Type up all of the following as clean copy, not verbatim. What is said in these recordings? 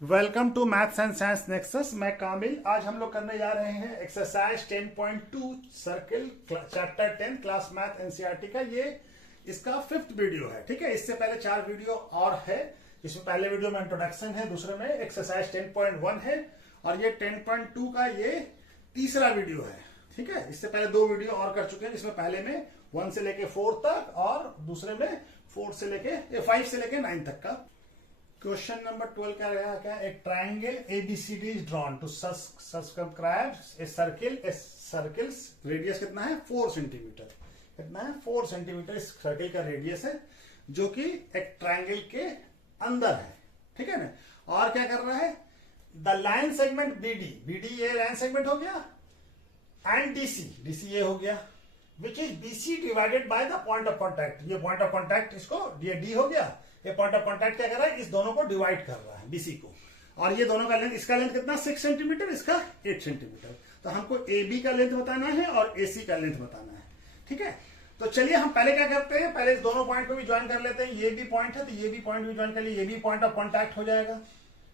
Welcome to maths and science nexus. मैं कामिल। आज हम लोग करने जा रहे हैं exercise 10.2 circle chapter 10 class math NCERT का। ये इसका 5th वीडियो है। ठीक है, इससे पहले 4 वीडियो और है। इसमें पहले वीडियो में इंट्रोडक्शन है, दूसरे में एक्सरसाइज 10.1 है और ये 10.2 का ये तीसरा वीडियो है। ठीक है, इससे पहले 2 वीडियो और कर चुके हैं, जिसमें पहले में 1 से लेके 4 तक और दूसरे में 4 से लेके 5 से लेके 9 तक का। क्वेश्चन नंबर 12 क्या रहेगा? क्या एक triangle ABCD is drawn to subscribe a circles radius कितना है? 4 सेंटीमीटर। कितना है? 4 सेंटीमीटर इस सर्किल का रेडियस है, जो कि एक ट्राइंगल के अंदर है। ठीक है ना? और क्या कर रहा है? द लाइन सेगमेंट बीडी ये लाइन सेगमेंट हो गया, एंड डीसी ये हो गया, which is BC divided by the point of contact. ये पॉइंट ऑफ कॉन्टैक्ट, इसको डी हो गया। ये पॉइंट ऑफ कॉन्टैक्ट क्या कर रहा है? इस दोनों को डिवाइड कर रहा है, बीसी को। और ये दोनों का लेंथ, इसका लेंथ कितना? 6 सेंटीमीटर, इसका 8 सेंटीमीटर। तो हमको ए बी का लेंथ बताना है और ए सी का लेंथ बताना है। ठीक है, तो चलिए हम पहले क्या करते हैं, पहले इस दोनों पॉइंट को भी ज्वाइन कर लेते हैं। ये भी पॉइंट है तो ये भी पॉइंट भी ज्वाइन कर लिए, ये भी पॉइंट ऑफ कॉन्टैक्ट हो जाएगा।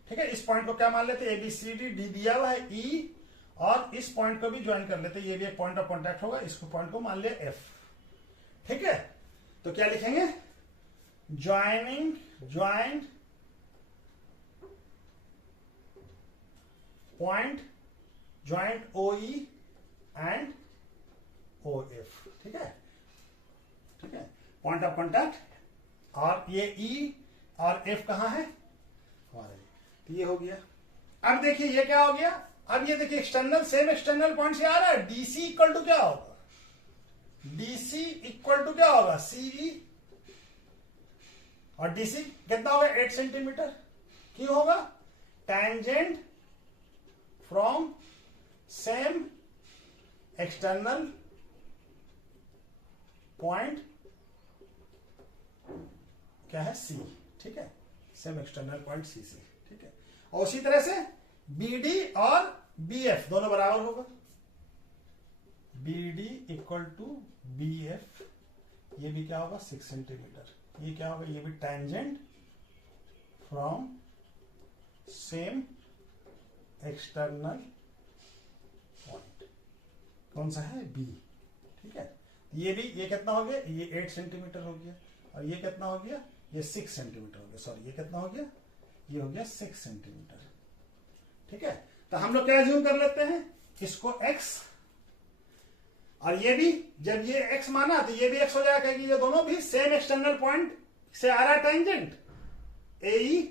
ठीक है, इस पॉइंट को क्या मान लेते हैं? एबीसीडी डी दिया हुआ है ई, और इस पॉइंट को भी ज्वाइन कर लेते हैं। ये भी एक पॉइंट ऑफ कॉन्टैक्ट होगा, इसको पॉइंट को मान लिया एफ। ठीक है, तो क्या लिखेंगे? Joint point, joint O E and O F. ठीक है, ठीक है, पॉइंट ऑफ कॉन्टैक्ट। और ये ई और एफ कहां है? हमारे, तो ये हो गया। अब देखिए ये क्या हो गया। अब ये देखिए एक्सटर्नल, सेम एक्सटर्नल पॉइंट से आ रहा है। डीसी इक्वल टू क्या होगा? डीसी इक्वल टू क्या होगा? सीई, और डीसी कितना होगा? 8 सेंटीमीटर। क्यों होगा? Tangent from same external point क्या है? सी। ठीक है, सेम एक्सटर्नल पॉइंट सी से। ठीक है, और उसी तरह से बीडी और बीएफ दोनों बराबर होगा। बीडी इक्वल टू बीएफ, ये भी क्या होगा? 6 सेंटीमीटर। ये क्या होगा? ये भी tangent from same external point. कौन सा है? बी। ठीक है, ये भी, ये कितना हो गया? ये 8 सेंटीमीटर हो गया। और ये कितना हो गया? ये 6 सेंटीमीटर हो गया। सॉरी, ये कितना हो गया? ये हो गया 6 सेंटीमीटर। ठीक है, तो हम लोग क्या ज्यूम कर लेते हैं? इसको x, और ये भी, जब ये x माना तो ये भी x हो जाएगा, कि ये दोनों भी सेम एक्सटर्नल पॉइंट से आ रहा है टेंजेंट। ए ई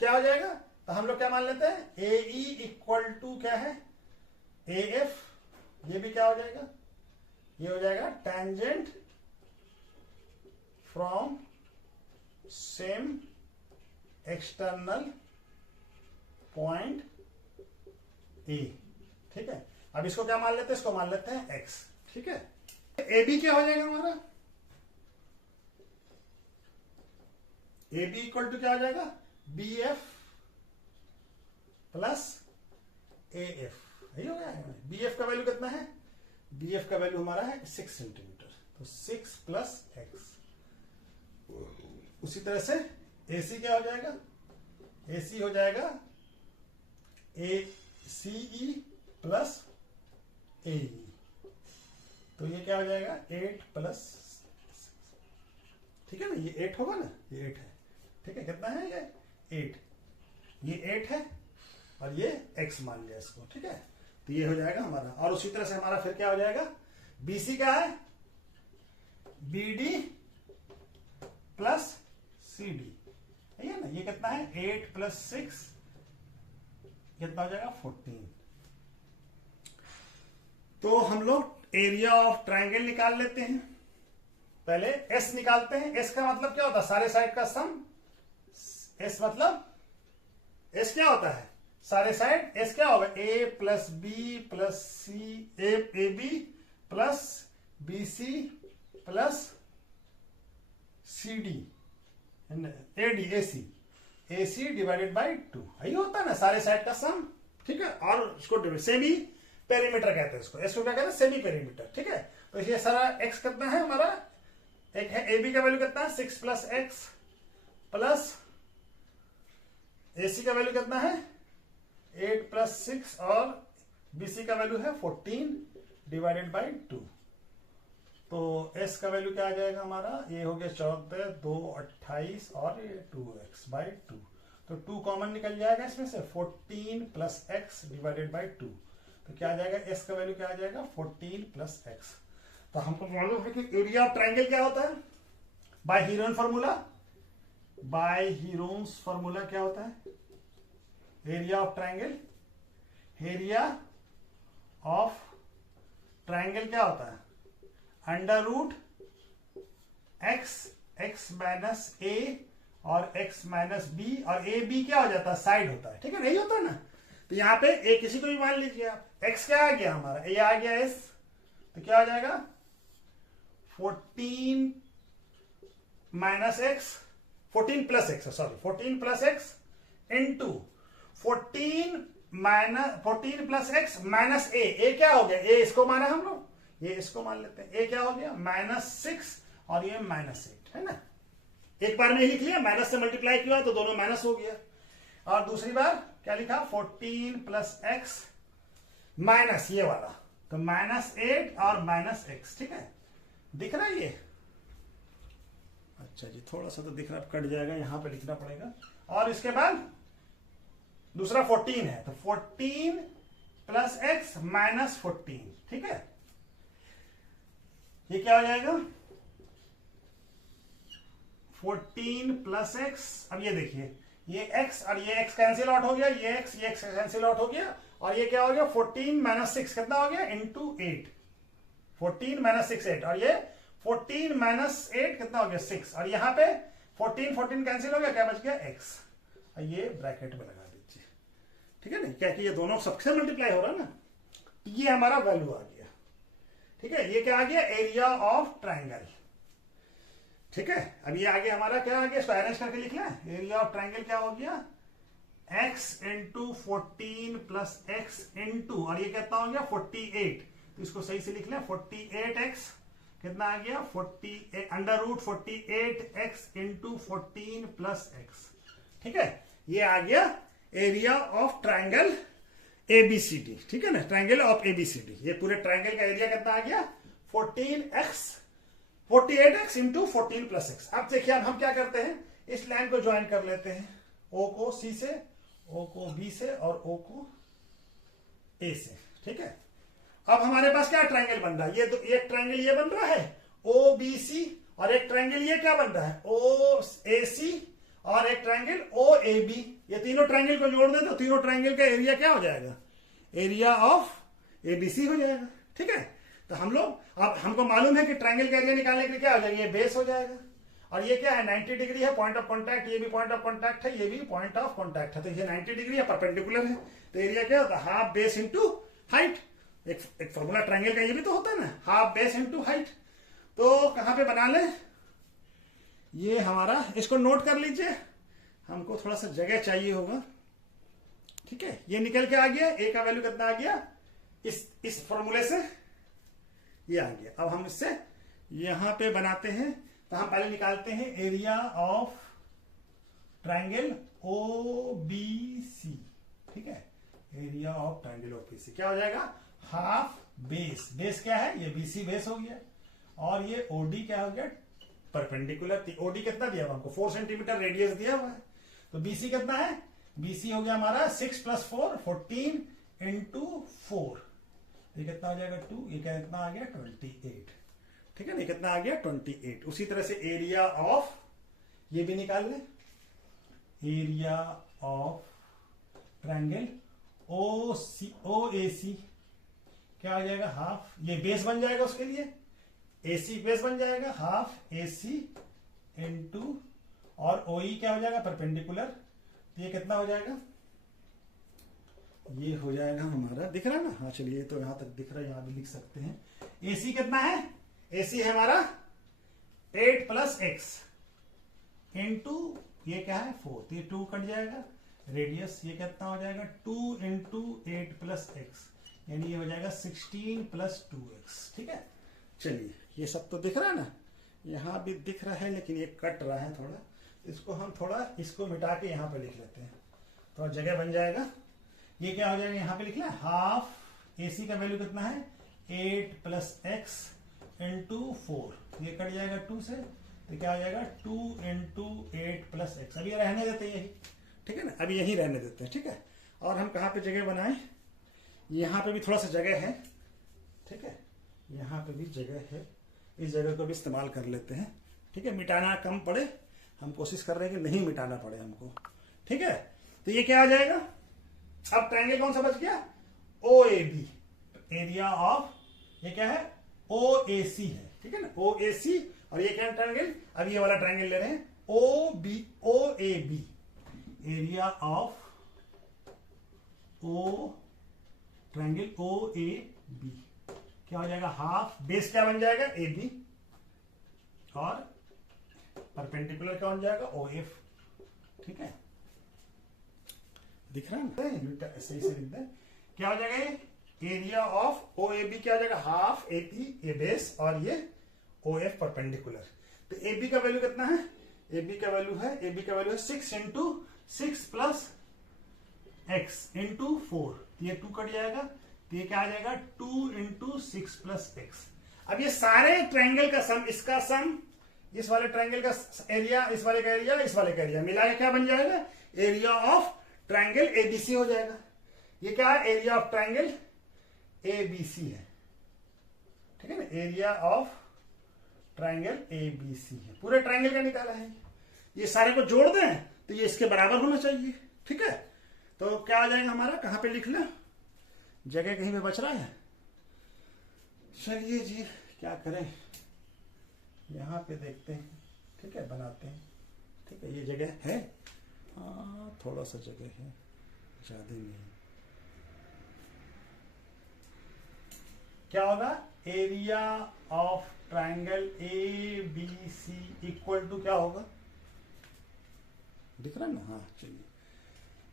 क्या हो जाएगा? तो हम लोग क्या मान लेते हैं? ए ई इक्वल टू क्या है? A F. ये भी क्या हो जाएगा? ये हो जाएगा tangent from same external point A. ठीक है, अब इसको क्या मान लेते हैं? इसको मान लेते हैं x। ठीक है, ए बी क्या हो जाएगा हमारा? ए बी इक्वल टू क्या हो जाएगा? B F plus A F. यही हो गया। बी एफ का वैल्यू कितना है? बी एफ का वैल्यू हमारा है 6 सेंटीमीटर, तो 6 प्लस एक्स। उसी तरह से ए सी क्या हो जाएगा? ए सी हो जाएगा ए सी ई प्लस ए ई। तो ये क्या हो जाएगा? 8 प्लस। ठीक है ना, ये 8 होगा ना, ये 8 है। ठीक है, कितना है ये? 8। ये 8 है और ये x मान लिया इसको। ठीक है, तो ये हो जाएगा हमारा। और उसी तरह से हमारा फिर क्या हो जाएगा? BC क्या है? BD प्लस CD है ना। ये कितना है? 8 प्लस 6 कितना हो जाएगा? 14। तो हम लोग एरिया ऑफ ट्राइंगल निकाल लेते हैं। पहले S निकालते हैं। S का मतलब क्या होता है? सारे साइड का सम। S मतलब, S क्या होता है? सारे साइड। S क्या होगा? A plus B plus C, A B plus B C plus C D, A D, A C divided by 2। यही होता है ना सारे साइड का सम। ठीक है, और इसको सेमी पेरीमीटर कहते हैं इसको। इसको क्या कहते हैं? Semi perimeter. ठीक है, तो ये सारा x कितना है हमारा? एक है ए बी का वैल्यू कितना है? 6 प्लस एक्स प्लस AC का वैल्यू कितना है 8 + 6 और BC का वैल्यू है 14 डिवाइडेड बाई 2। तो S का वैल्यू क्या आ जाएगा हमारा, ये हो गया 14, 2 28 और ये 2x बाई 2। तो 2 कॉमन निकल जाएगा इसमें से, 14 + x डिवाइडेड बाई 2। तो क्या आ जाएगा, S का वैल्यू क्या आ जाएगा 14 + x। तो हमको मालूम है कि एरिया ऑफ ट्राइंगल क्या होता है by Heron formula. By Herons formula क्या होता है, area of triangle, area of triangle क्या होता है √x माइनस a और x माइनस b, और a b क्या हो जाता है साइड होता है, ठीक है, नहीं होता है ना। तो यहां पे a किसी को भी मान लीजिए आप, x क्या आ गया हमारा, a आ गया s, तो क्या हो जाएगा 14 + x into 14 + x minus a क्या हो गया, a इसको माना हम लोग, ये इसको मान लेते हैं, a क्या हो गया -6 और ये -8 है ना। एक बार में ही लिख लिया, माइनस से मल्टीप्लाई किया तो दोनों माइनस हो गया। और दूसरी बार क्या लिखा 14 + x माइनस ये वाला, तो -8 और -x, ठीक है, दिख रहा है ये। अच्छा जी, थोड़ा सा तो दिख रहा, कट जाएगा, यहां पे लिखना पड़ेगा। और इसके बाद दूसरा 14 है, तो 14 + x -14, ठीक है, ये क्या हो जाएगा 14 + x। अब ये देखिए, ये x और ये x कैंसिल आउट हो गया, ये x कैंसिल आउट हो गया, और ये क्या हो गया 14 - 6 कितना हो गया इंटू 8, 14 - 6 8, और ये 14 - 8 कितना हो गया 6, और यहां पे 14 कैंसिल हो गया, क्या बच गया x, और ये ब्रैकेट में लगा दीजिए, ठीक है ना, क्या कि ये दोनों सबसे मल्टीप्लाई हो रहा है ना। ये हमारा वैल्यू आ गया, ठीक है, ये क्या आ गया एरिया ऑफ ट्राइंगल, ठीक है। अब ये आगे हमारा क्या आ गया, इसको अरेंज करके लिख लें, एरिया ऑफ ट्राइंगल क्या हो गया x इंटू 14 + x इंटू, और ये कितना हो गया 48, तो इसको सही से लिख लें 48x कितना आ गया 48x इंटू 14 + x, ठीक है, ये आ गया एरिया ऑफ ट्राइंगल ABCD, ठीक है ना, ट्राइंगल ऑफ ABCD। ये पूरे ट्राइंगल का एरिया कितना आ गया 48x इंटू 14 + x। अब देखिए, अब हम क्या करते हैं, इस लाइन को ज्वाइन कर लेते हैं, O को C से, O को B से और O को A से, ठीक है। अब हमारे पास क्या ट्राइंगल बन रहा है, ये तो एक ट्राइंगल ये बन रहा है OBC, और एक ट्राइंगल ये क्या बन रहा है OAC, और एक ट्राइंगल OAB। ये तीनों ट्राइंगल को जोड़ दें तो तीनों ट्राइंगल का एरिया क्या हो जाएगा, एरिया ऑफ ABC हो जाएगा, ठीक है। तो हम लोग, अब हमको मालूम है कि ट्राइंगल का एरिया निकालने के लिए क्या हो जाएगा, ये बेस हो जाएगा, और ये क्या है 90 डिग्री है पॉइंट ऑफ कॉन्टैक्ट, ये भी पॉइंट ऑफ कॉन्टैक्ट है, ये भी पॉइंट ऑफ कॉन्टैक्ट है, तो ये 90 डिग्री है, परपेंडिकुलर है, तो एरिया क्या होता है हाफ बेस इंटू हाइट। एक फॉर्मूला ट्राइंगल का ये भी तो होता है ना, हाफ बेस इंटू हाइट। तो कहां पे बना ले, ये हमारा, इसको नोट कर लीजिए, हमको थोड़ा सा जगह चाहिए होगा, ठीक है। ये निकल के आ गया, ए का वैल्यू कितना आ गया, इस फॉर्मूले से ये आ गया। अब हम इससे यहां पे बनाते हैं, तो हम पहले निकालते हैं एरिया ऑफ ट्राइंगल OBC, ठीक है, एरिया ऑफ ट्राइंगल OBC क्या हो जाएगा हाफ बेस, बेस क्या है ये BC बेस हो गया, और ये OD क्या हो गया परपेंडिकुलर। OD कितना दिया हुआ हमको 4 सेंटीमीटर रेडियस दिया हुआ है, तो BC कितना है, BC हो गया हमारा 6 + 4 14 इंटू 4, ये कितना हो जाएगा 2, ये कितना आ गया 28, ठीक है ना, कितना आ गया 28। उसी तरह से एरिया ऑफ, ये भी निकाल लें, एरिया ऑफ ट्राइंगल OAC क्या आ जाएगा हाफ, ये बेस बन जाएगा, उसके लिए AC बेस बन जाएगा, हाफ AC इंटू, और OE क्या हो जाएगा परपेंडिकुलर, तो ये कितना हो जाएगा, ये हो जाएगा हमारा, दिख रहा है ना, हाँ चलिए, तो यहां तक दिख रहा है, यहां भी लिख सकते हैं। AC कितना है, AC है हमारा 8 + x इंटू ये क्या है 4, तो ये 2 कट जाएगा, रेडियस ये कितना हो जाएगा 2 इंटू 8 + x, यानी ये हो जाएगा 16 + 2x, ठीक है। चलिए, ये सब तो दिख रहा है ना, यहां भी दिख रहा है, लेकिन ये कट रहा है थोड़ा, इसको हम थोड़ा इसको मिटा के यहां पे लिख लेते हैं, तो जगह बन जाएगा। ये क्या हो जाएगा, यहां पे लिख लें हाफ AC का वैल्यू कितना है 8 प्लस एक्स इंटू 4, ये कट जाएगा 2 से, तो क्या हो जाएगा 2 इंटू 8 प्लस एक्स। अभी रहने देते हैं यही, ठीक है ना, अभी यही रहने देते हैं, ठीक है। और हम कहाँ पे जगह बनाएं, यहाँ पे भी थोड़ा सा जगह है, ठीक है, यहाँ पे भी जगह है, इस जगह को भी इस्तेमाल कर लेते हैं, ठीक है। मिटाना कम पड़े, हम कोशिश कर रहे हैं कि नहीं मिटाना पड़े हमको, ठीक है। तो ये क्या आ जाएगा, अब ट्रायंगल कौन सा बच गया, OAB, एरिया ऑफ, ये क्या है OAC है, ठीक है ना, OAC। और ये क्या ट्रायंगल, अब ये वाला ट्रायंगल ले रहे हैं OAB, area of triangle OAB क्या हो जाएगा, हाफ बेस क्या बन जाएगा AB, और परपेंडिकुलर क्या बन जाएगा OF, ठीक है। दिख रहा है, सही से लिखते हैं, क्या हो जाएगा ये एरिया ऑफ OAB क्या हो जाएगा, हाफ AP ये बेस और ये OF परपेंडिकुलर। तो AB का वैल्यू कितना है, AB का वैल्यू है 6 इंटू 6 प्लस एक्स इंटू 4, ये 2 कट जाएगा, तो ये क्या आ जाएगा 2 इंटू 6 प्लस एक्स। अब ये सारे ट्रायंगल का सम, इसका सम, इस वाले ट्रायंगल का एरिया, इस वाले का एरिया, इस वाले का एरिया मिला के क्या बन जाएगा, एरिया ऑफ ट्रायंगल ABC हो जाएगा। ये क्या है, एरिया ऑफ ट्रायंगल ABC है, ठीक है ना, एरिया ऑफ ट्रायंगल ABC है, पूरे ट्रायंगल का निकाला है। ये सारे को जोड़ दें तो ये इसके बराबर होना चाहिए, ठीक है। तो क्या आ जाएगा हमारा, कहां पे लिख लें, जगह कहीं पे बच रहा है, चलिए जी क्या करें, यहां पे देखते हैं, ठीक है, बनाते हैं, ठीक है। ये जगह है, हाँ थोड़ा सा जगह है, ज्यादा नहीं। क्या होगा, area of triangle ABC equal to क्या होगा, दिख रहा है ना, हाँ चलिए,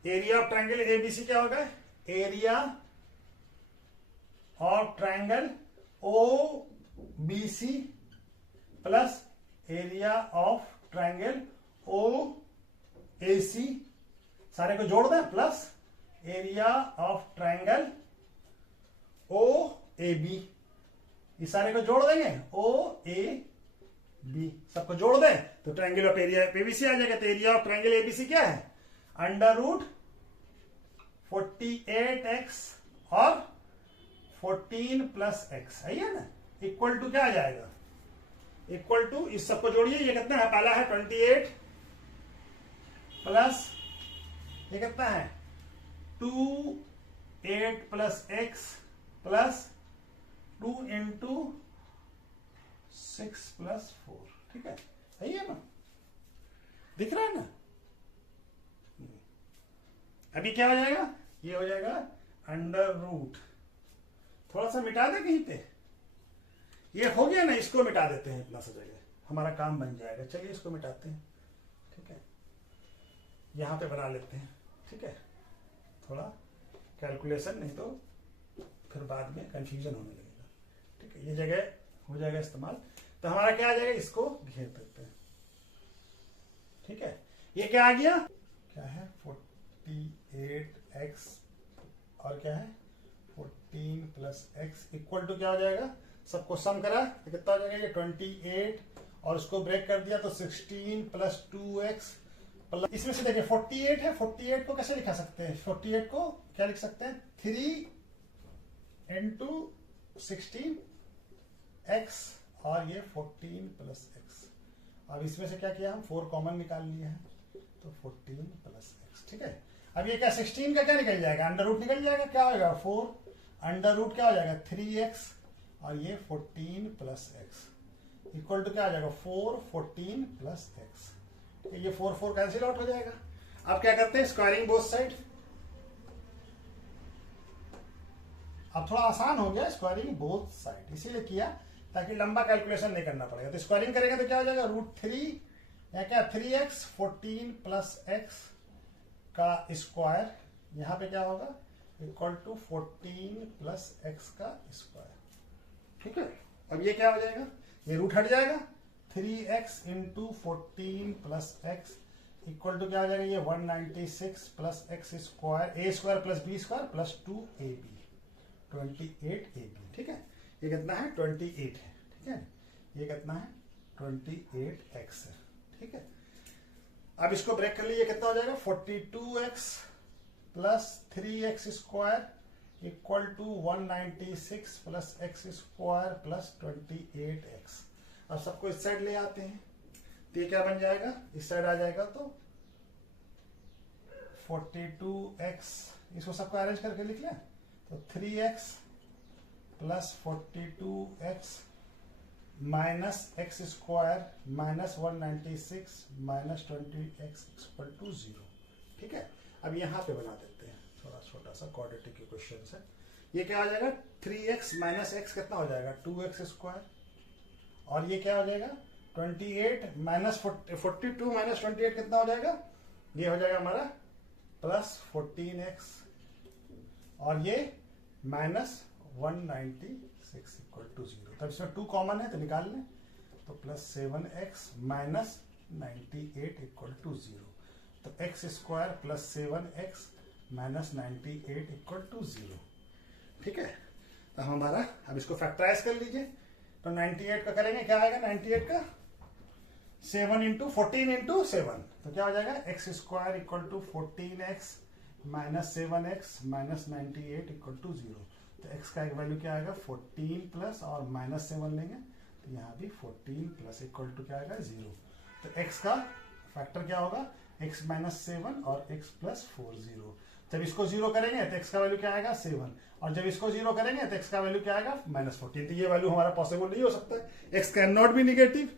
एरिया ऑफ ट्रायंगल ABC क्या होगा, area of triangle OBC plus area of triangle OAC, सारे को जोड़ दें, plus area of triangle OAB, ये सारे को जोड़ देंगे OAB, सबको जोड़ दें तो ट्रायंगल ऑफ एरिया ABC आ जाएगा। तो एरिया ऑफ ट्रायंगल ABC क्या है, अंडर रूट 48x और 14 प्लस एक्स, है ना, इक्वल टू क्या आ जाएगा, इक्वल टू, इस सबको जोड़िए, ये कितना है, पहला है 28 प्लस ये कितना है 2 8 plus x plus 2 into 6 plus 4, ठीक है, सही है ना, दिख रहा है ना। अभी क्या हो जाएगा, ये हो जाएगा अंडर रूट, थोड़ा सा मिटा दे कहीं पे, ये हो गया ना, इसको मिटा देते हैं, इतना सा जगह हमारा काम बन जाएगा। चलिए इसको मिटाते हैं, ठीक है, यहां पे बना लेते हैं, ठीक है, थोड़ा कैलकुलेशन, नहीं तो फिर बाद में कंफ्यूजन होने लगेगा, ठीक है। ये जगह हो जाएगा इस्तेमाल, तो हमारा क्या आ जाएगा, इसको घेर देते हैं, ठीक है। ये क्या आ गया, क्या है 48x और क्या है 14 प्लस एक्स इक्वल टू क्या हो जाएगा, सबको सम करा तो कितना हो जाएगा, ये 28 और उसको ब्रेक कर दिया तो 16 प्लस 2x प्लस, इसमें से देखिए 48 है, 48 को कैसे लिखा सकते हैं, 48 को क्या लिख सकते हैं 3 इंटू 16x और ये 14 प्लस एक्स। अब इसमें से क्या किया हम 4 कॉमन निकाल लिया है, तो 14 प्लस एक्स, ठीक है। अब ये क्या 16 का क्या निकल जाएगा, अंडर रूट निकल जाएगा, क्या होगा 4 अंडर रूट क्या हो जाएगा 3x और ये 14 प्लस एक्स इक्वल टू क्या आ जाएगा 4 14 प्लस एक्स, ये 4 4 कैंसिल आउट हो जाएगा। अब क्या करते हैं, स्क्वायरिंग बोथ साइड, अब थोड़ा आसान हो गया स्क्वायरिंग बोथ साइड, इसीलिए किया ताकि लंबा कैलकुलेशन नहीं करना पड़ेगा। तो स्क्वायरिंग करेंगे तो क्या हो जाएगा √3 या क्या 3x 14 प्लस एक्स का स्क्वायर, यहां पे क्या होगा इक्वल टू 14 प्लस एक्स का स्क्वायर, ठीक है। अब ये क्या हो जाएगा, ये रूट हट जाएगा, 3x into 14 plus x equal to क्या हो जाएगा, ये 196 plus x square a square plus b square plus 2ab 28ab। ठीक है, ये कितना है 28 है। ठीक है, ये कितना है 28x है। ठीक है, अब इसको ब्रेक कर लीजिए, कितना हो जाएगा 42x plus 3x square equal to 196 plus x square plus 28x। अब सबको इस साइड ले आते हैं, तो ये क्या बन जाएगा, इस साइड आ जाएगा तो 42x, इसको सबको अरेंज करके लिख लें तो 3x plus 42x minus X square minus 196 minus 20x equal to 0। ठीक है, अब यहाँ पे बना देते हैं थोड़ा छोटा सा क्वाड्रेटिक इक्वेशन है। ये क्या हो जाएगा 3x माइनस एक्स कितना हो जाएगा 2x स्क्वायर, और ये क्या हो जाएगा 28 माइनस 42 माइनस 28 कितना हो जाएगा, ये हो जाएगा हमारा प्लस 14x, और ये माइनस 196 इक्वल टू 0। तब इसमें 2 कॉमन है तो निकाल लें, तो plus 7x minus 98 equal to 0। तो X square plus 7x minus 98 equal to 0। ठीक है, तो हमारा अब इसको फैक्टराइज कर लीजिए, तो 98 का करेंगे, क्या आएगा 98 का 7 इंटू 14 इंटू 7, तो क्या हो जाएगा X square equal to 14x minus 7x minus 98 equal to 0। तो x का एक वैल्यू क्या आएगा 14 प्लस और माइनस 7 लेंगे, तो यहाँ भी 14 प्लस इक्वल टू क्या आएगा 0। तो x का फैक्टर क्या होगा x माइनस 7 और x प्लस 4 0। जब इसको 0 करेंगे तो x का वैल्यू क्या आएगा 7, और जब इसको 0 करेंगे तो x का वैल्यू क्या आएगा माइनस 14। तो ये वैल्यू हमारा पॉसिबल नहीं हो सकता है, x can not be negative,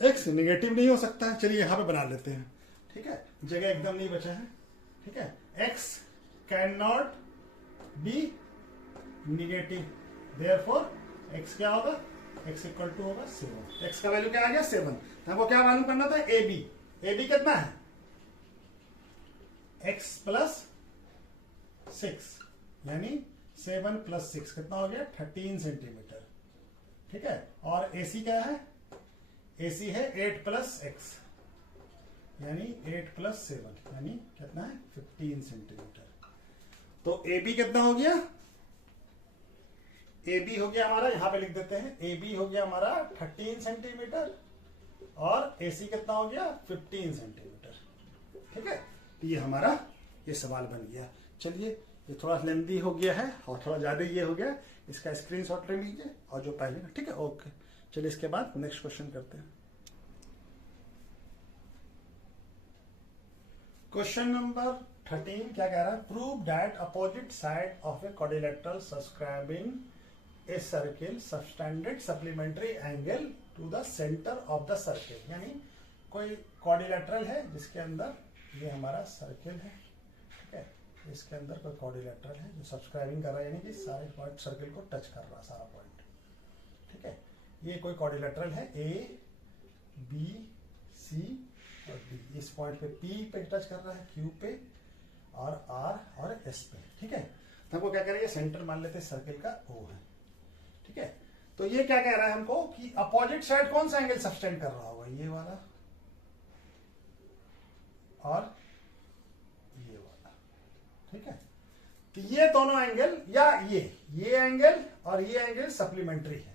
x negative नहीं हो सकता है। चलिए यहाँ पे बना लेते हैं। ठीक है, जगह एकदम नहीं बचा है। ठीक है, x can not be negative, therefore x क्या होगा x इक्वल टू होगा 7। x का वैल्यू क्या आ गया 7। हमको क्या मालूम करना था ab कितना है x प्लस 6, यानी 7 प्लस 6 कितना हो गया 13 सेंटीमीटर। ठीक है, और AC क्या है, AC है 8 प्लस x, यानी 8 प्लस 7 यानी कितना है 15 सेंटीमीटर। तो AB कितना हो गया, AB हो गया हमारा, यहां पे लिख देते हैं AB हो गया हमारा 13 सेंटीमीटर और AC कितना हो गया 15 सेंटीमीटर। ठीक है, तो ये हमारा ये सवाल बन गया। चलिए, ये थोड़ा लेंदी हो गया है और थोड़ा ज्यादा ये हो गया, इसका स्क्रीनशॉट ले लीजिए और जो पहले का। ठीक है, ओके। चलिए इसके बाद नेक्स्ट क्वेश्चन करते हैं। क्वेश्चन नंबर 13 क्या कह रहा है, prove that opposite side of a quadrilateral subscribing a circle subtended supplementary angle to the centre of the circle. यानी कोई क्वाड्रिलेटरल है जिसके अंदर ये हमारा सर्किल है। ठीक है, इसके अंदर कोई क्वाड्रिलेटरल है जो सब्सक्राइबिंग कर रहा है, यानी कि सारे पॉइंट सर्किल को टच कर रहा है सारा पॉइंट। ठीक है, ये कोई क्वाड्रिलेटरल है A B C और D, इस पॉइंट पे P पे टच कर रहा है, Q पे और R और S पे। ठीक है, तो हमको क्या करेंगे, सेंटर मान लेते हैं सर्किल का O है। ठीक है, तो ये क्या कह रहा है हमको कि अपोजिट साइड कौन सा एंगल सब्सटेंड कर रहा होगा, ये वाला और ये वाला। ठीक है, तो ये दोनों एंगल या ये एंगल और ये एंगल सप्लीमेंट्री है।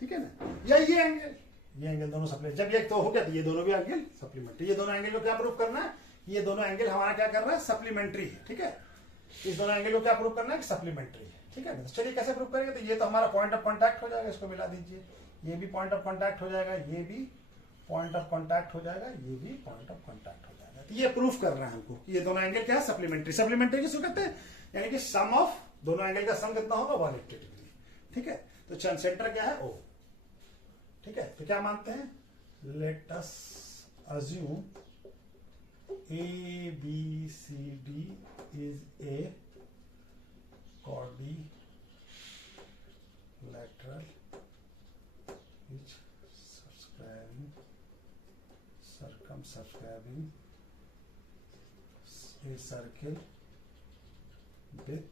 ठीक है ना, या ये एंगल दोनों सप्लीमेंट्री। जब ये तो हो गया तो ये दोनों भी एंगल सप्लीमेंट्री। ये दोनों एंगल को क्या प्रूव करना है, ये दोनों एंगल हमारा क्या कर रहा है सप्लीमेंट्री है। ठीक है, इस दोनों एंगल को क्या प्रूव करना है कि सप्लीमेंट्री है। ठीक है, चलिए कैसे प्रूव करेंगे, तो ये तो हमारा पॉइंट ऑफ कांटेक्ट हो जाएगा, इसको मिला दीजिए, ये भी पॉइंट ऑफ कांटेक्ट हो जाएगा, ये भी पॉइंट ऑफ कांटेक्ट हो जाएगा, ये भी पॉइंट ऑफ कांटेक्ट हो जाएगा। तो ये प्रूफ कर रहा है हमको कि ये दोनों एंगल क्या है सप्लीमेंट्री। सप्लीमेंट्री किसको कहते हैं, यानी कि सम ऑफ दोनों एंगल का सम कितना होगा 180 डिग्री। ठीक है, तो सेंटर क्या है O। ठीक है, तो क्या मानते हैं, let us assume ABCD is a quadrilateral which circumscribing a circle with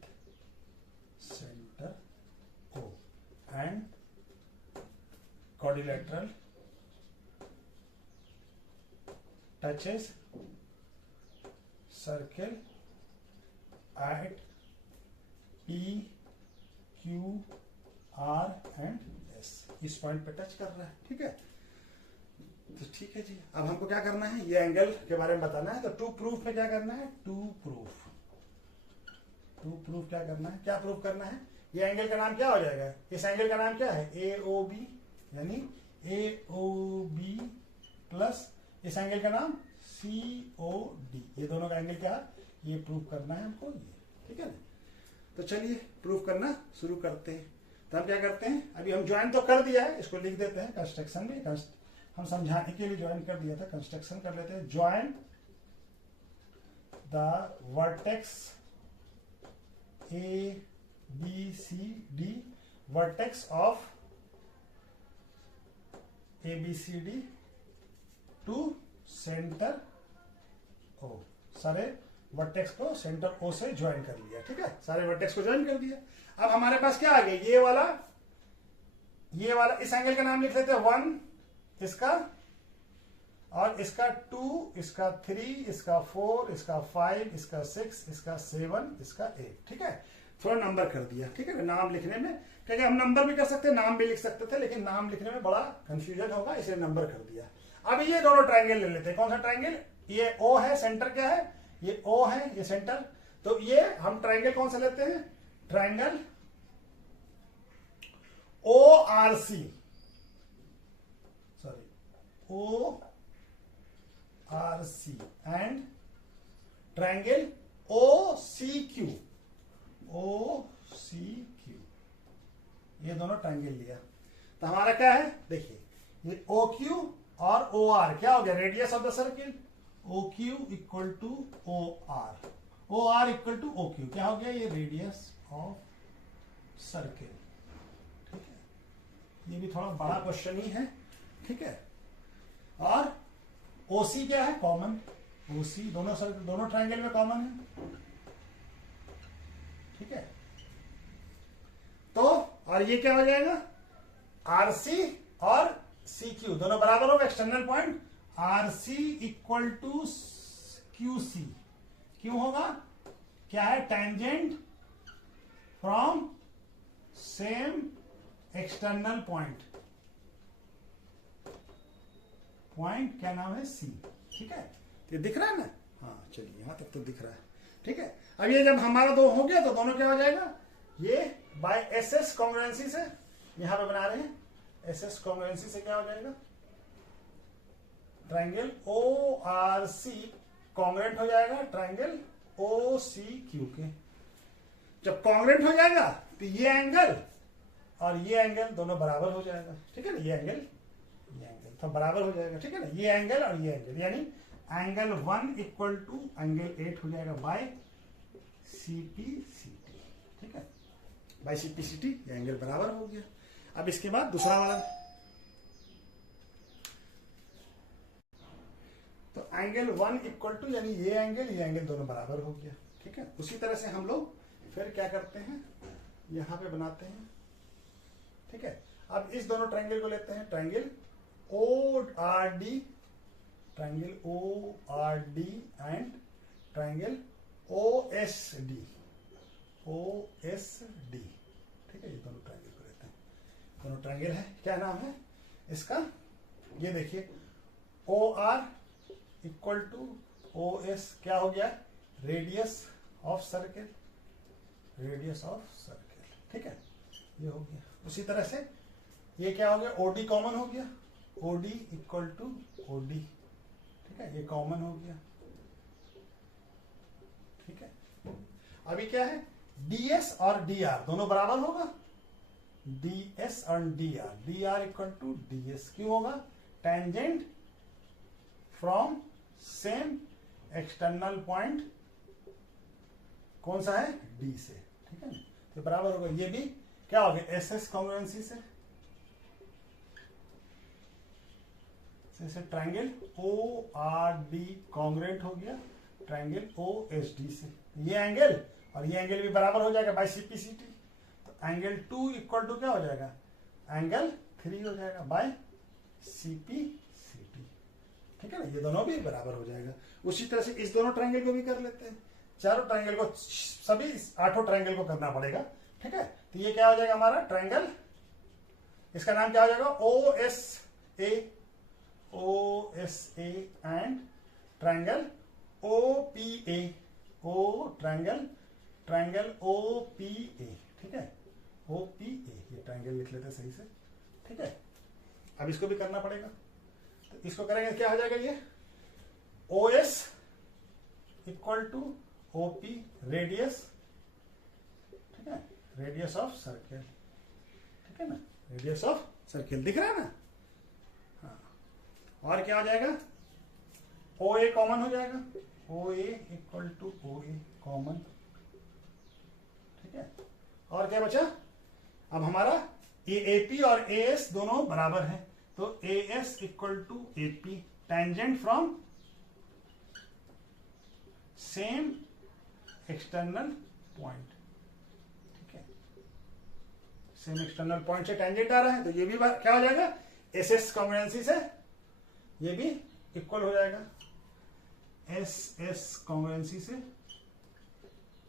center O and quadrilateral touches circle eight P Q R and S, इस पॉइंट पे टच कर रहा है, ठीक है। तो ठीक है जी, अब हमको क्या करना है, ये एंगल के बारे में बताना है। तो टू प्रूफ में क्या करना है, टू प्रूफ क्या करना है, क्या प्रूफ करना है, ये एंगल का नाम क्या हो जाएगा, इस एंगल का नाम क्या है, ए ओ बी, यानी ए ओ बी प्लस इस एंगल का नाम सी ओ डी, ये दोनों का एंगल क्या है, ये प्रूफ करना है हमको, ये ठीक है ना। तो चलिए प्रूफ करना शुरू करते हैं। तो हम क्या करते हैं, अभी हम ज्वाइन तो कर दिया है, इसको लिख देते हैं कंस्ट्रक्शन में, हम समझाने के लिए ज्वाइन कर दिया था, कंस्ट्रक्शन कर लेते हैं। Join the vertex A B C D, vertex of A B C D to centre O, सारे वर्टेक्स को सेंटर ओ से ज्वाइन कर लिया, ठीक है, सारे वर्टेक्स को ज्वाइन कर दिया। अब हमारे पास क्या आ गया, ये वाला इस एंगल का नाम लिख लेते हैं 1, इसका, और इसका 2, इसका 3, इसका 4, इसका 5, इसका 6, इसका 7, इसका 8, ठीक है। थोड़ा नंबर कर दिया, ठीक है, नाम लिखने में, क्योंकि हम नंबर भी कर सकते हैं, नाम भी लिख सकते थे, लेकिन नाम लिखने में बड़ा कंफ्यूजन होगा, इसलिए नंबर कर दिया। अब ये दोनों ट्राइंगल ले लेते हैं, कौन सा ट्राइंगल, ये ओ है, सेंटर क्या है, ये ओ है, ये सेंटर, तो ये हम ट्राइंगल कौन सा लेते हैं, triangle O R C, sorry O R C and triangle O C Q, O C Q, ये दोनों ट्राइंगल लिया। तो हमारा क्या है, देखिए ये ओ क्यू और ओ आर क्या हो गया, radius of the circle, O Q equal to O R equal to O Q, क्या हो गया, ये रेडियस ऑफ सर्किल, ठीक है। ये भी थोड़ा बड़ा क्वेश्चन ही है, ठीक है। और ओसी क्या है, कॉमन, ओसी दोनों ट्राइंगल में कॉमन है, ठीक है। तो और ये क्या हो जाएगा, आरसी और सी क्यू दोनों बराबर होगा, external point R C equal to Q C, क्यों होगा, क्या है, tangent from same external point, क्या नाम है, सी, ठीक है। ये दिख रहा है ना, हाँ चलिए यहां तक तो दिख रहा है, ठीक है। अब ये जब हमारा दो हो गया तो दोनों क्या हो जाएगा, ये बाय एस एस कॉन्ग्रुएंसी से यहां पे बना रहे हैं, एस एस कॉन्ग्रुएंसी से क्या हो जाएगा, triangle O R C congruent हो जाएगा ट्राइंगल ओ सी क्यू के। जब कॉन्ग्रुएंट हो जाएगा तो ये एंगल और ये एंगल दोनों बराबर हो जाएगा, ठीक है ना, ये एंगल तो बराबर हो जाएगा, ठीक है ना, ये एंगल और ये एंगल, यानी एंगल 1 इक्वल टू एंगल 8 हो जाएगा बाय सीपीसीटी, ठीक है, बाय सीपीसीटी, ये एंगल बराबर हो गया। अब इसके बाद दूसरा वाला, तो एंगल 1 इक्वल टू, यानी ये एंगल दोनों बराबर हो गया, ठीक है। उसी तरह से हम लोग फिर क्या करते हैं, यहां पे बनाते हैं, ठीक है। अब इस दोनों ट्राइंगल को लेते हैं, triangle O R D, triangle O R D and triangle O S D, ठीक है, ये दोनों ट्राइंगल को लेते हैं, दोनों ट्राइंगल है, क्या नाम है इसका, ये देखिए O R equal to O S, क्या हो गया, रेडियस ऑफ सर्किल, ठीक है, ये हो गया। उसी तरह से ये क्या हो गया, ओडी कॉमन हो गया, ओडी इक्वल टू ओडी, ठीक है, ये कॉमन हो गया, ठीक है। अभी क्या है, डीएस और डीआर दोनों बराबर होगा, डीएस और डीआर इक्वल टू डीएस, क्यों होगा, tangent from same external point, कौन सा है, डी से, ठीक है ना, तो बराबर होगा। ये भी क्या हो गया, एस एस कॉन्ग्रुएंसी से triangle O R D congruent हो गया ट्राइंगल ओ एस डी से, ये एंगल और ये एंगल भी बराबर हो जाएगा बाय सीपीसीटी, तो एंगल 2 इक्वल टू क्या हो जाएगा, एंगल 3 हो जाएगा बाय सीपीसीटी, ठीक है ना, ये दोनों भी बराबर हो जाएगा। उसी तरह से इस दोनों ट्रायंगल को भी कर लेते हैं, चारों ट्रायंगल को, सभी 8 ट्रायंगल को करना पड़ेगा। ठीक है, तो ये क्या हो जाएगा हमारा ट्रायंगल, इसका नाम क्या हो जाएगा O S A and triangle OPA, triangle OPA। ठीक है, OPA, ये ट्रायंगल लिख लेते हैं सही से। ठीक है, अब इसको भी करना पड़ेगा, तो इसको करेंगे क्या हो जाएगा, ये OS equal to OP radius. ठीक है, रेडियस ऑफ सर्किल। ठीक है ना, रेडियस ऑफ सर्किल दिख रहा है ना। हाँ, और क्या हो जाएगा, OA कॉमन हो जाएगा, OA equal to OA common. ठीक है, और क्या बचा, अब हमारा ये AP और AS दोनों बराबर हैं, तो AS equal to AP tangent from same external point. ठीक है, सेम एक्सटर्नल पॉइंट से टेंजेंट आ रहा है, तो ये भी क्या हो जाएगा, SS कॉन्ग्रुएंसी से ये भी इक्वल हो जाएगा, SS कॉन्ग्रुएंसी से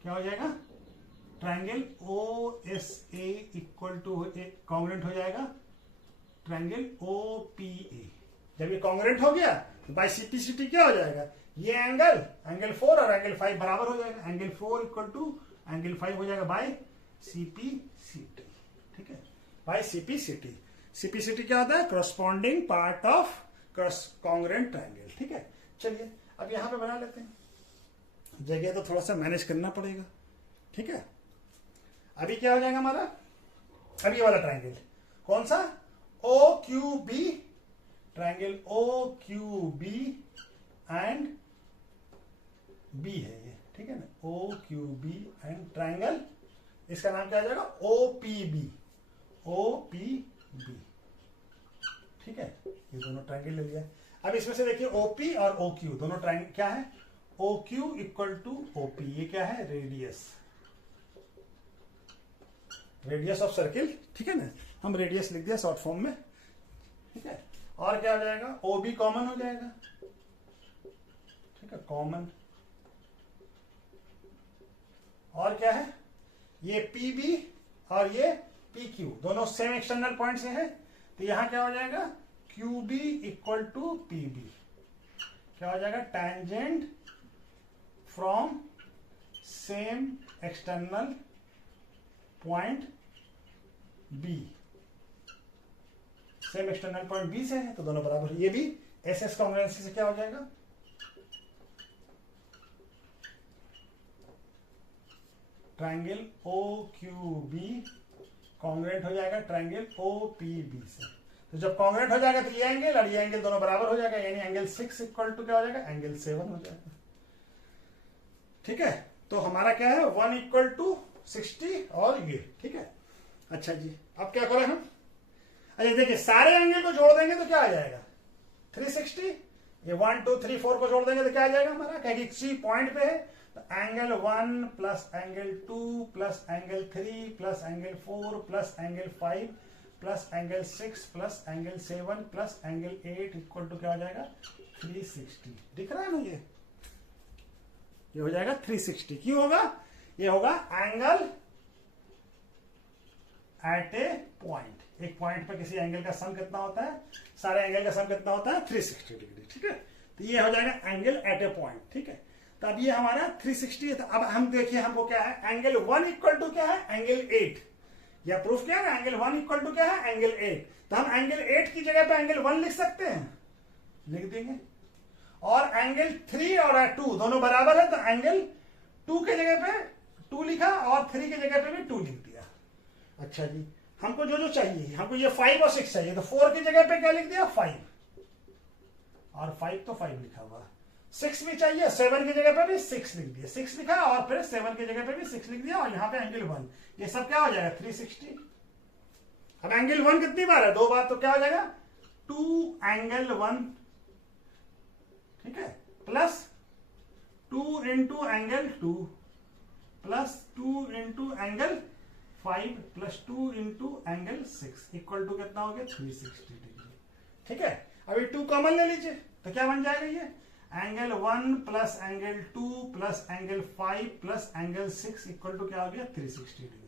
क्या हो जाएगा, triangle OSA equal two congruent हो जाएगा ट्रायंगल OPA। जब ये कॉन्ग्रुएंट हो गया तो बाय CPCT क्या हो जाएगा, ये एंगल 4 और एंगल 5 बराबर हो जाएगा, एंगल 4 इक्वल टू एंगल 5 हो जाएगा बाय CPCT। ठीक है, बाय CPCT। CPCT क्या होता है, corresponding part of congruent triangle. ठीक है, चलिए अब यहां पे बना लेते हैं, जगह तो थोड़ा सा मैनेज करना पड़ेगा। ठीक है, अभी क्या हो जाएगा हमारा, अभी वाला ट्रायंगल कौन सा, OQB, triangle OQB and B है ये। ठीक है ना, OQB एंड ट्रायंगल, इसका नाम क्या हो जाएगा, OPB। ठीक है, ये दोनों ट्रायंगल ले लिया। अब इसमें से देखिए OP और OQ दोनों ट्रायंगल क्या है, OQ इक्वल टू OP, ये क्या है, रेडियस ऑफ सर्किल। ठीक है ना, हम रेडियस लिख दिया शॉर्ट फॉर्म में। ठीक है, और क्या हो जाएगा, OB कॉमन हो जाएगा। ठीक है, कॉमन, और क्या है, ये PB और ये PQ दोनों सेम एक्सटर्नल पॉइंट से है, तो यहां क्या हो जाएगा, QB इक्वल टू PB क्या हो जाएगा, tangent from same external point B, same external point B से है तो दोनों बराबर। ये भी SS कॉन्ग्रुएंसी से क्या हो जाएगा, ट्रायंगल OQB कॉन्ग्रुएंट हो जाएगा ट्रायंगल OPB से। तो जब कॉन्ग्रुएंट हो जाएगा तो ये एंगल और ये एंगल दोनों बराबर हो जाएगा, यानी एंगल 6 इक्वल टू क्या हो जाएगा, एंगल 7 हो जाएगा। ठीक है, तो हमारा क्या है, 1 इक्वल टू 60 और ये। ठीक है, अच्छा जी, अब क्या करें हम, अच्छा देखिए सारे एंगल को जोड़ देंगे तो क्या आ जाएगा, 360। ये 1 2 3 4 को जोड़ देंगे तो क्या आ जाएगा हमारा, क्या किसी पॉइंट पे है, तो angle 1 plus angle 2 plus angle 3 plus angle 4 plus angle 5 plus angle 6 plus angle 7 plus angle 8 equal to क्या हो जाएगा, 360। दिख रहा है ना, ये हो जाएगा 360। क्यों होगा, ये होगा एंगल एट ए पॉइंट। एक पॉइंट पर किसी एंगल का सम कितना होता है, सारे एंगल का सम कितना होता है, 360 डिग्री। ठीक है, तो ये हो जाएगा एंगल एट ए पॉइंट। ठीक है, तो अब ये हमारा 360 है। तो अब हम देखिए हमको क्या है, एंगल 1 इक्वल टू क्या है, एंगल 8। या प्रूफ क्या है, एंगल 1 इक्वल टू क्या है, एंगल 8। तो हम एंगल 8 की जगह पे एंगल 1 लिख सकते हैं, लिख देंगे। और एंगल 3 और 2 दोनों बराबर है, तो एंगल 2 के जगह पे 2 लिखा और 3 की जगह पे भी 2 लिख दिया। अच्छा जी, हमको जो जो चाहिए, हमको ये 5 और 6 चाहिए, तो 4 की जगह पे क्या लिख दिया, 5, और 5 तो 5 लिखा हुआ। 6 भी चाहिए, 7 की जगह पे भी 6 लिख दिया, 6 लिखा और फिर 7 की जगह पे भी 6 लिख दिया, और यहाँ पे एंगल 1, ये सब क्या हो जाएगा, 360। अब एंगल 1 कितनी बार है, 2 बार, तो क्या हो जाएगा, 2 एंगल 1। ठीक है, plus 2 into angle 2 plus 2 into angle 5 plus 2 into angle 6 equal to कितना हो गया, 360 डिग्री। ठीक है, अभी 2 कॉमन ले लीजिए, तो क्या बन जाएगा ये angle 1 plus angle 2 plus angle 5 plus angle 6 equal to क्या हो गया 360 डिग्री।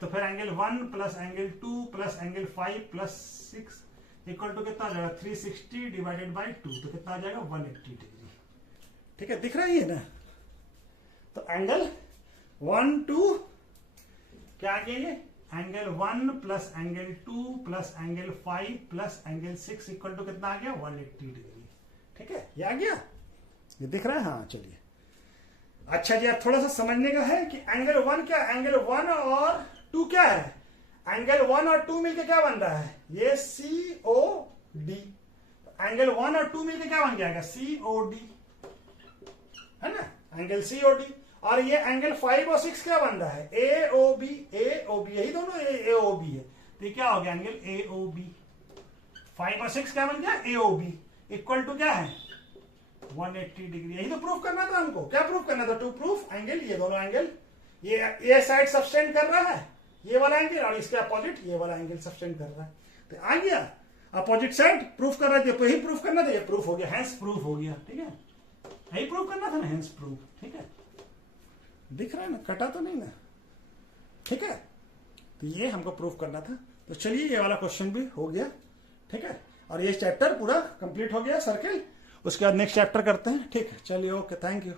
तो फिर angle 1 plus angle 2 plus angle 5 plus 6 equal to कितना आ जाएगा 360 डिवाइडेड बाई 2, तो कितना आ जाएगा 180 डिग्री। ठीक है, दिख रहा है ना। तो एंगल 1 2 क्या आ गया ये angle 1 plus angle 2 plus angle 5 plus angle 6 equal to कितना आ गया 180 डिग्री। ठीक है, ये आ गया, ये दिख रहा है। हाँ चलिए, अच्छा जी अब थोड़ा सा समझने का है कि एंगल 1 क्या, एंगल 1 और 2 क्या है। एंगल 1 और 2 मिलकर क्या बन रहा है ये COD। एंगल 1 और 2 मिलकर क्या बन जाएगा COD, है ना, एंगल COD। और ये एंगल 5 और 6 क्या बन रहा है AOB। यही दोनों AOB है, तो ये क्या हो गया एंगल AOB। 5 और 6 क्या बन गया AOB इक्वल टू क्या है 180 डिग्री। यही तो प्रूफ करना था हमको। क्या प्रूफ करना था, टू प्रूफ एंगल, ये दोनों एंगल, ये साइड सबटेंड कर रहा है ये वाला एंगल, और इसके अपोजिट ये वाला एंगल सबटेंड कर रहा है। तो आ गया अपोजिट साइड प्रूफ कर रहे थे, तो यही प्रूफ करना था, ये प्रूफ हो गया, हैंस प्रूफ हो गया। ठीक है, यही प्रूफ करना था ना, हैंस प्रूफ। ठीक है, दिख रहा है ना, कटा तो नहीं ना। ठीक है, तो ये हमको प्रूफ करना था। तो चलिए ये वाला क्वेश्चन भी हो गया। ठीक है, और ये चैप्टर पूरा कंप्लीट हो गया सर्किल। उसके बाद नेक्स्ट चैप्टर करते हैं। ठीक है, चलिए, ओके, थैंक यू।